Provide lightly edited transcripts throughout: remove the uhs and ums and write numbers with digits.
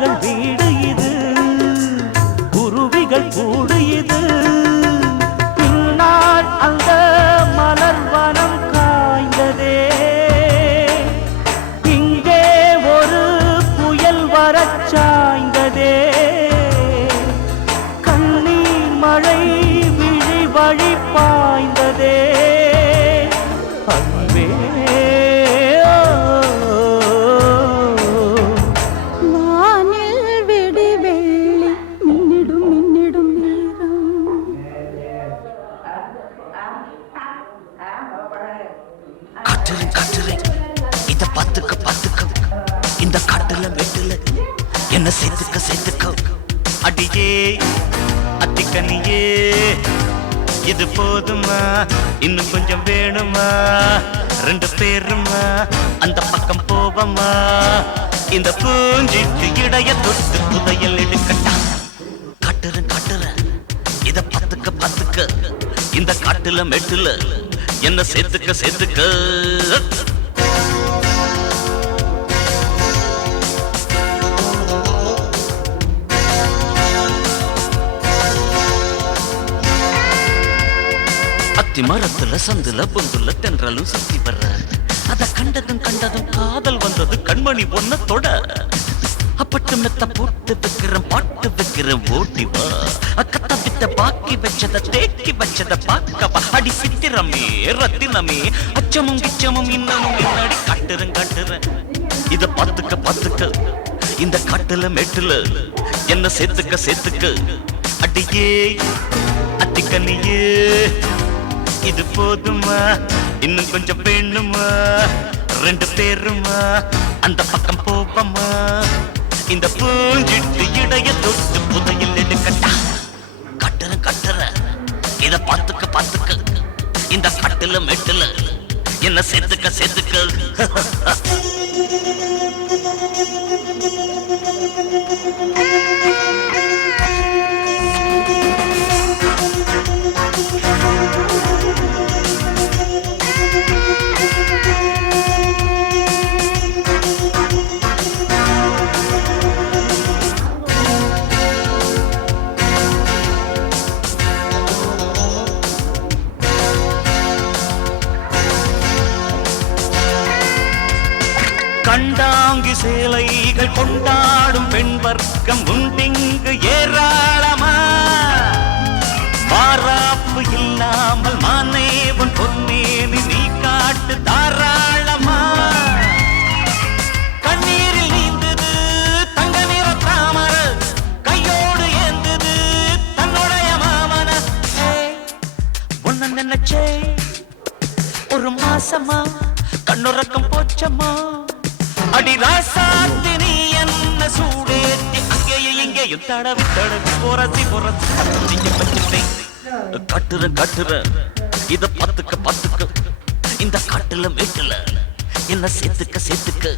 காடைகள் வீடு இது, குருவிகள் கூடு இது. பின்னால் அந்த மலர் வனம் காய்ந்ததே, இங்கே ஒரு புயல் வரச் சாய்ந்ததே. கண்ணீர் மழை விழி வழி பாய்ந்ததே. அன்பே வானில் வெடி வெள்ளி மின்னிடும் மின்னிடும் நேரம். காட்டுறேன் இத பத்துக்க இந்த காட்டுல வெட்டுல என்ன சேர்த்துக்க அடியே அத்திக்கனியே, இது போதுமா இன்னும் கொஞ்சம் வேணுமா? ரெண்டு பேருமா அந்த பக்கம் போவமா? இந்த பூஞ்சிட்டு இடைய தொட்டு புதையல் எடுக்கட்டா. காட்டுறேன் இத பத்துக்க இந்த காட்டுல மெட்டுல என்ன சேர்த்துக்க. அத்தி மரத்துல சந்துல பொந்துல தென்றலும் சுத்தி வர்ற, அத கண்டதும் காதல் வந்தது கண்மணி பொண்ண தொட. அப்பட்டு மெத்த போட்டு வைக்கிறேன் பாட்டு வைக்கிறேன் ஓட்டிவா. அக்கத்த வித்த பாக்கி வச்சத தேக்கி வச்சத பாக்கவா. அடி சித்திரமே ரத்தினமே அச்சமும் கிச்சமும் இன்னமும் முன்னாடி காட்டுறேன் இத பத்துக்க இந்த காட்டுல மெட்டுல என்ன சேர்த்துக்க. அடியே அத்திக்கனியே, இது போதுமா இன்னும் கொஞ்சம் வேணுமா? ரெண்டு பேருமா அந்த பக்கம் போவமா? இந்த பூஞ்சிட்டு இடைய தொட்டு புதையில் எடுக்கட்டா. காட்டுறேன் இத பத்துக்க இந்த காட்டுல மெட்டுல என்ன சேர்த்துக்க. கண்டாங்கி சேலைகள் கொண்டாடும் பெண் வர்க்கம் உண்டிங்கு ஏராளமா. பாராப்பு இல்லாமல் மானேவன் பொன்னேனி நீ காட்டு தாராளமா. கண்ணீரில் நீந்தது தங்க நிற தாமர, கையோடு ஏந்தது தன்னுடைய மாமன. ஒன்ன நினைச்சே ஒரு மாசமா கண்ணுறக்கம் போச்சம்மா. அடி ராசாத்தி நீ என்ன சூடேத்தி அங்கேயும் இங்கேயும் தடவி பொறசி வச்சுட்டேன். காட்டுறேன் இத பத்துக்க இந்த காட்டுல வீட்டுல என்ன சேர்த்துக்க.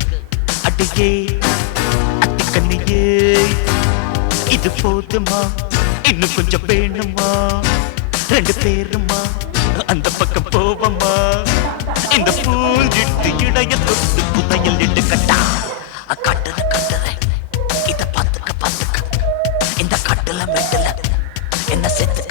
அடியே அத்திக்கண்ணியே, இது போதுமா இன்னும் கொஞ்சம் வேணுமா? ரெண்டு பேருமா அந்த பக்கம் போவமா? இந்த பூஞ்சிட்டு இடைய தொட்டு புதையல் எடுக்கட்டா. காட்டுறேன் இத பத்துக்க இந்த காட்டுல மெட்டுல என்ன சேர்த்துக்க.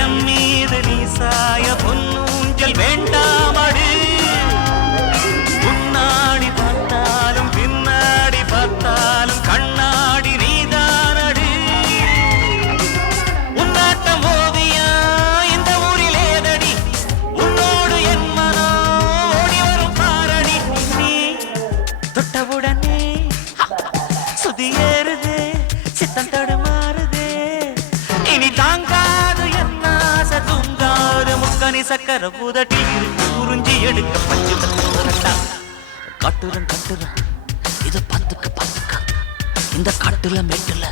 எம் மீது நீ சாய பொன்னூஞ்சல் வேண்டாமடி. முன்னாடி பார்த்தாலும் பின்னாடி பார்த்தாலும் கண்ணாடி நீதானடி. உன்னாட்டம் ஓவியா இந்த ஊரில் ஏதடி, உன்னோடு என் மனம் ஓடி வரும் பாரடி. நீ தொட்டவுடனே சுதியேறுதே சித்தம் தடுமாறுதே. இனி தாங்காது என்ன தூங்காது முக்கனி சக்கர புதட்டில் உறிஞ்சி எடுக்க பஞ்சு. கட்டுறன் கட்டுறன் இது பத்துக்கு பத்துக்கு இந்த காட்டுல மேட்டுல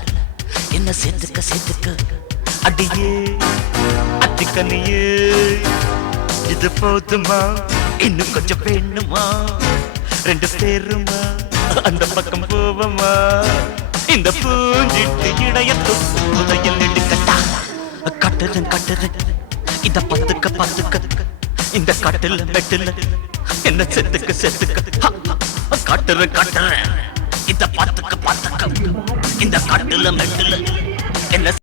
என்ன சேர்த்துக்க சேர்த்துக்க அடியே அத்திக்கனியே இது போதுமா இன்னும் கொஞ்சம் வேணுமா ரெண்டு பேருமா அந்த பக்கம் போவமா இந்த பூஞ்சிட்டு இடையத்து உதயல் எடுக்கட்டா கட்டுறன் கட்டுறன் இத பத்துக்க பத்துக்க இந்த காட்டுல மெட்டுல என்ன செத்துக்க செத்துக்க காட்டுறன் காட்டுறன் இத பத்துக்க பத்துக்க இந்த காட்டுல மெட்டுல என்ன